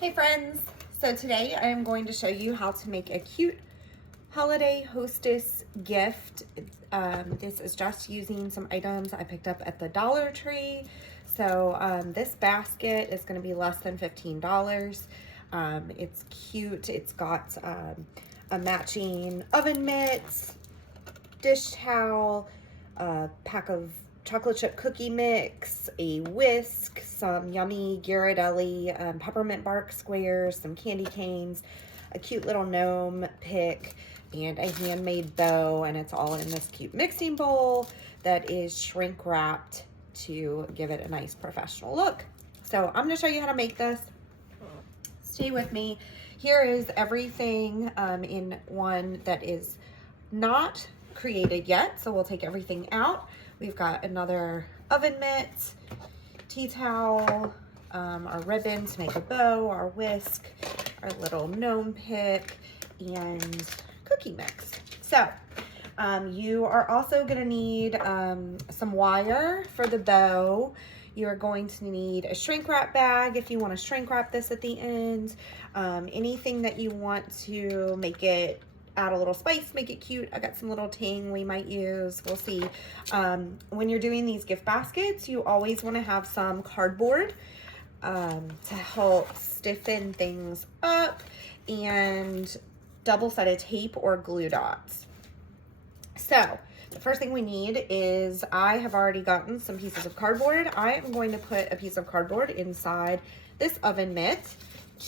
Hey friends, so today I am going to show you how to make a cute holiday hostess gift. This is just using some items I picked up at the Dollar Tree. So this basket is going to be less than $15. It's cute. It's got a matching oven mitts, dish towel, a pack of chocolate chip cookie mix, a whisk, some yummy Ghirardelli peppermint bark squares, some candy canes, a cute little gnome pick, and a handmade bow, and it's all in this cute mixing bowl that is shrink wrapped to give it a nice professional look. So I'm going to show you how to make this. Stay with me. Here is everything in one that is not created yet, so we'll take everything out. We've got another oven mitt, tea towel, our ribbon to make a bow, our whisk, our little gnome pick, and cookie mix. So you are also going to need some wire for the bow. You're going to need a shrink wrap bag if you want to shrink wrap this at the end. Anything that you want to make it add a little spice, make it cute. I got some little ting we might use. We'll see. When you're doing these gift baskets, you always want to have some cardboard to help stiffen things up, and double-sided tape or glue dots. So the first thing we need is, I have already gotten some pieces of cardboard. I am going to put a piece of cardboard inside this oven mitt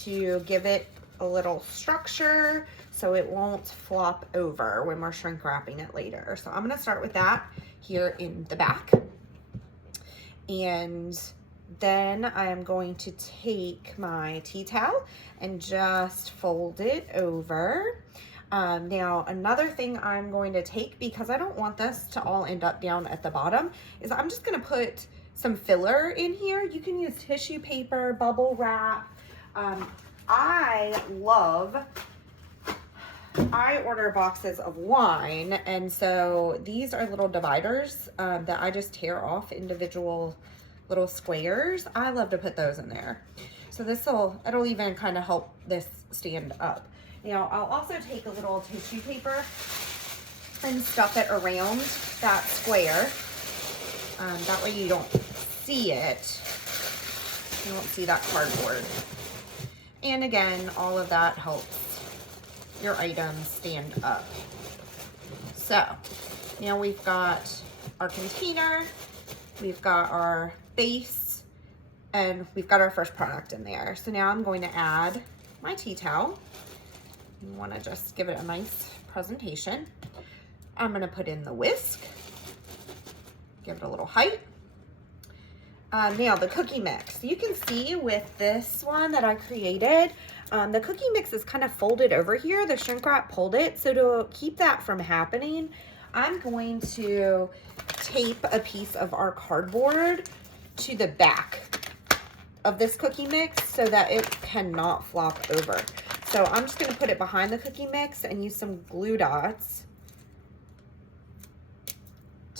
to give it a little structure so it won't flop over when we're shrink wrapping it later. So I'm going to start with that here in the back. And then I am going to take my tea towel and just fold it over. Now, another thing I'm going to take, because I don't want this to all end up down at the bottom, is I'm just going to put some filler in here. You can use tissue paper, bubble wrap. I order boxes of wine, and so these are little dividers that I just tear off individual little squares. I love to put those in there. So it'll even kind of help this stand up. Now, I'll also take a little tissue paper and stuff it around that square. That way you don't see it. You won't see that cardboard. And again, all of that helps your items stand up. So now we've got our container, we've got our base, and we've got our first product in there. So now I'm going to add my tea towel. You want to just give it a nice presentation. I'm going to put in the whisk, give it a little height. Now the cookie mix. You can see with this one that I created, the cookie mix is kind of folded over here. The shrink wrap pulled it. So to keep that from happening, I'm going to tape a piece of our cardboard to the back of this cookie mix so that it cannot flop over. So I'm just going to put it behind the cookie mix and use some glue dots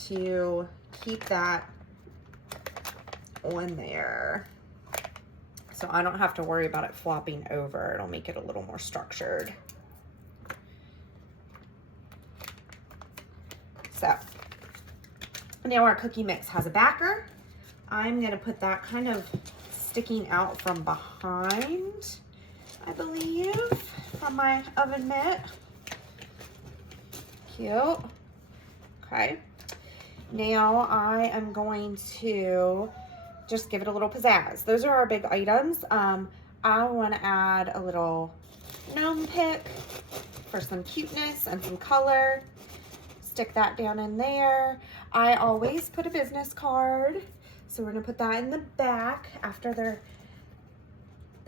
to keep that on there, so I don't have to worry about it flopping over. It'll make it a little more structured. So now our cookie mix has a backer. I'm going to put that kind of sticking out from behind, I believe, from my oven mitt. Cute. Okay. Now I am going to just give it a little pizzazz. Those are our big items. I want to add a little gnome pick for some cuteness and some color. Stick that down in there. I always put a business card, so we're going to put that in the back after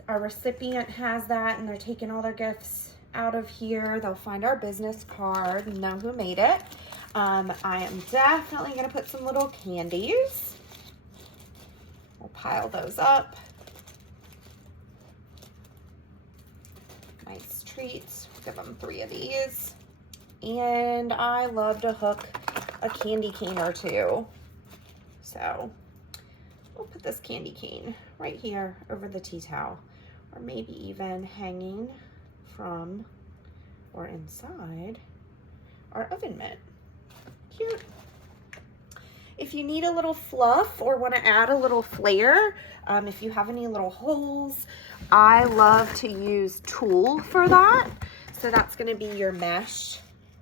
our recipient has that and they're taking all their gifts out of here. They'll find our business card and know who made it. I am definitely going to put some little candies. We'll pile those up. Nice treats. Give them 3 of these. And I love to hook a candy cane or 2. So we'll put this candy cane right here over the tea towel. or maybe even hanging from or inside our oven mitt. Cute. If you need a little fluff or want to add a little flair, if you have any little holes, I love to use tulle for that. So that's going to be your mesh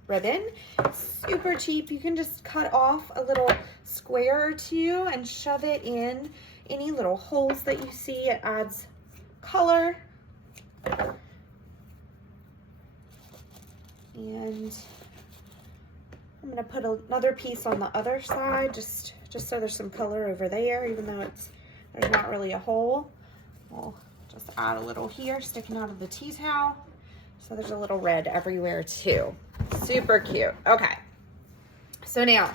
ribbon. Super cheap. You can just cut off a little square or two and shove it in any little holes that you see. It adds color. And I'm going to put another piece on the other side, just so there's some color over there, even though there's not really a hole. We'll just add a little here, sticking out of the tea towel. So there's a little red everywhere too. Super cute. Okay. So now,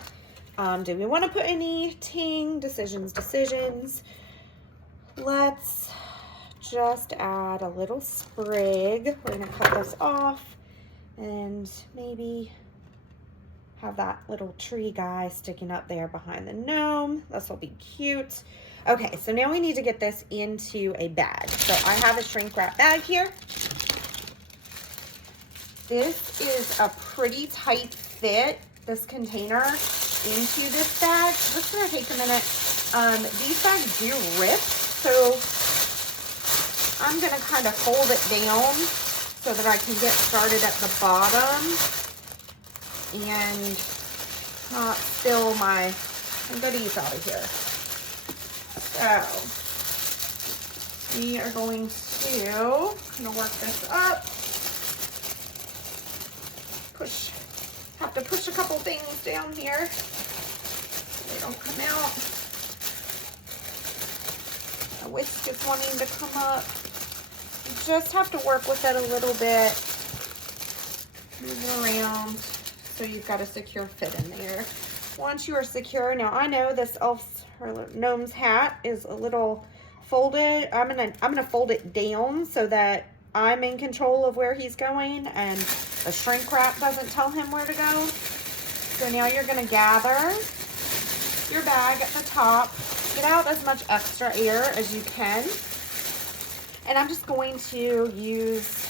do we want to put anything? Decisions. Let's just add a little sprig. We're going to cut this off and maybe have that little tree guy sticking up there behind the gnome. This will be cute. Okay, so now we need to get this into a bag. So I have a shrink wrap bag here. This is a pretty tight fit, this container, into this bag. This is gonna take a minute. These bags do rip, so I'm gonna kind of fold it down so that I can get started at the bottom and not spill my goodies out of here. So we are going to work this up. Have to push a couple things down here so they don't come out. The whisk is wanting to come up. You just have to work with it a little bit. Move it around so you've got a secure fit in there. Once you are secure, now I know this elf's or gnome's hat is a little folded. I'm gonna fold it down so that I'm in control of where he's going and the shrink wrap doesn't tell him where to go. So now you're gonna gather your bag at the top, get out as much extra air as you can. And I'm just going to use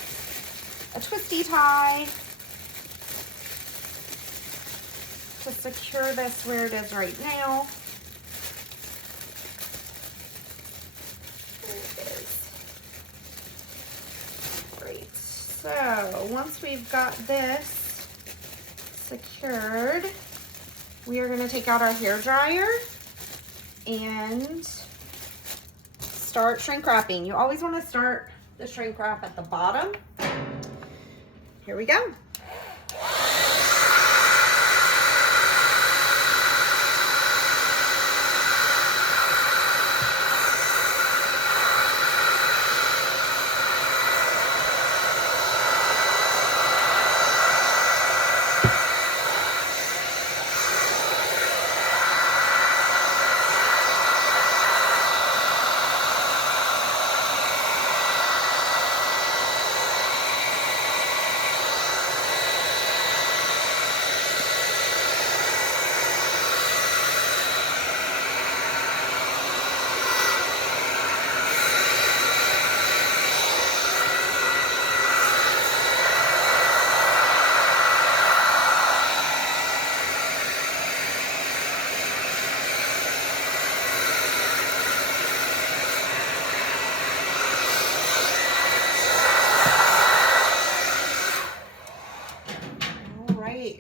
a twisty tie to secure this where it is right now. There it is. Great. So once we've got this secured, we are going to take out our hair dryer and start shrink wrapping. You always want to start the shrink wrap at the bottom. Here we go.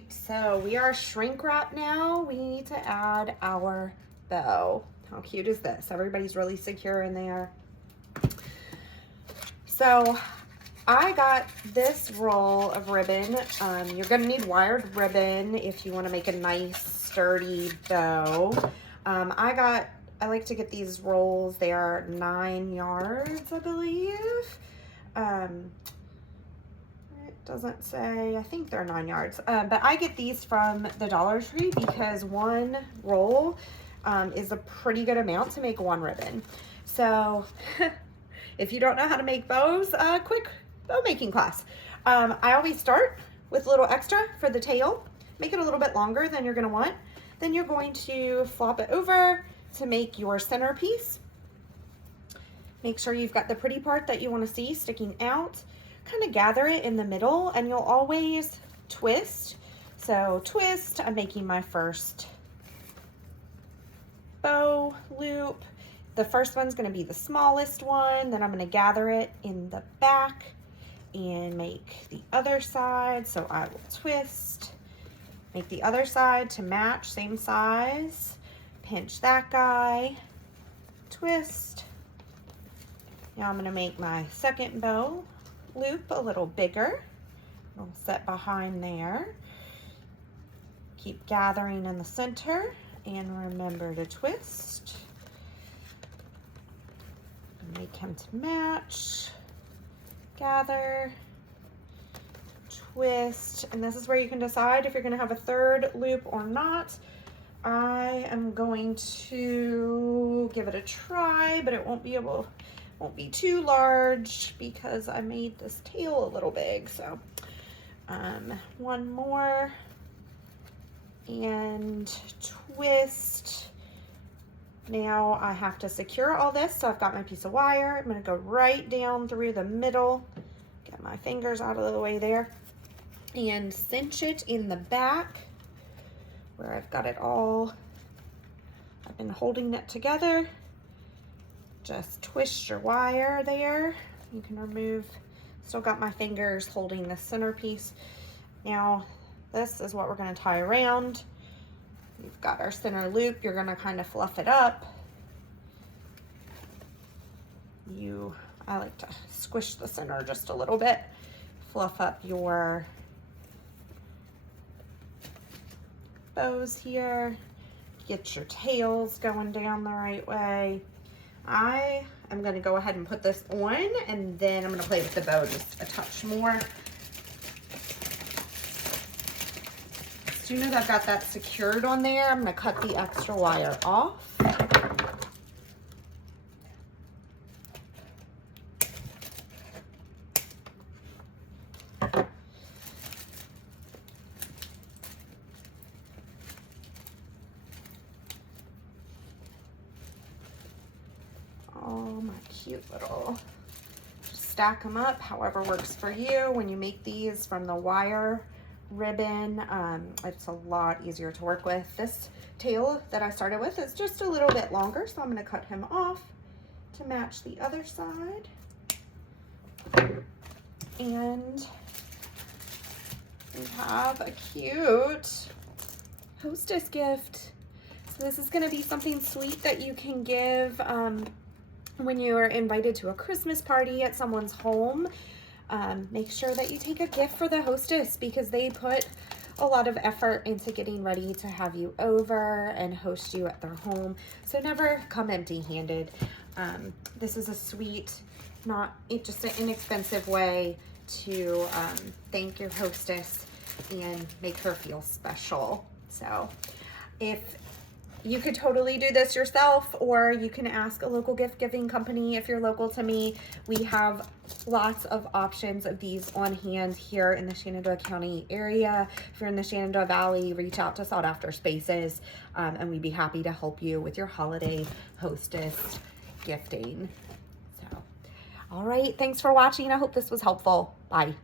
So we are shrink wrap now. We need to add our bow. How cute is this? Everybody's really secure in there. So I got this roll of ribbon. You're gonna need wired ribbon if you wanna make a nice sturdy bow. I like to get these rolls. They are 9 yards, I believe. Doesn't say, I think they're 9 yards, but I get these from the Dollar Tree because one roll is a pretty good amount to make one ribbon. So if you don't know how to make bows, quick bow making class. I always start with a little extra for the tail, make it a little bit longer than you're gonna want. Then you're going to flop it over to make your centerpiece. Make sure you've got the pretty part that you want to see sticking out. Kind of gather it in the middle, and you'll always twist. So twist, I'm making my first bow loop. The first one's going to be the smallest one, then I'm going to gather it in the back and make the other side. So I will twist, make the other side to match, same size, pinch that guy, twist. Now I'm going to make my second bow loop a little bigger. I'll set behind there. Keep gathering in the center and remember to twist. Make him to match. Gather, twist, and this is where you can decide if you're going to have a third loop or not. I am going to give it a try, but it won't be too large because I made this tail a little big. So one more and twist. Now I have to secure all this, so I've got my piece of wire. I'm going to go right down through the middle, get my fingers out of the way there, and cinch it in the back where I've got it all. I've been holding it together. Just twist your wire there. You can remove, still got my fingers holding the centerpiece. Now this is what we're going to tie around. We've got our center loop. You're going to kind of fluff it up. I like to squish the center just a little bit. Fluff up your bows here. Get your tails going down the right way. I am going to go ahead and put this on, and then I'm going to play with the bow just a touch more. As soon as I've got that secured on there, I'm going to cut the extra wire off. Oh, my cute little, just stack them up however works for you. When you make these from the wire ribbon, it's a lot easier to work with. This tail that I started with is just a little bit longer, so I'm going to cut him off to match the other side. And we have a cute hostess gift. So this is going to be something sweet that you can give when you're invited to a Christmas party at someone's home. Make sure that you take a gift for the hostess because they put a lot of effort into getting ready to have you over and host you at their home. So never come empty-handed. This is a sweet, just an inexpensive way to thank your hostess and make her feel special. So if you could totally do this yourself, or you can ask a local gift giving company if you're local to me. We have lots of options of these on hand here in the Shenandoah County area. If you're in the Shenandoah Valley, reach out to Sought After Spaces, and we'd be happy to help you with your holiday hostess gifting. So, all right, thanks for watching. I hope this was helpful. Bye.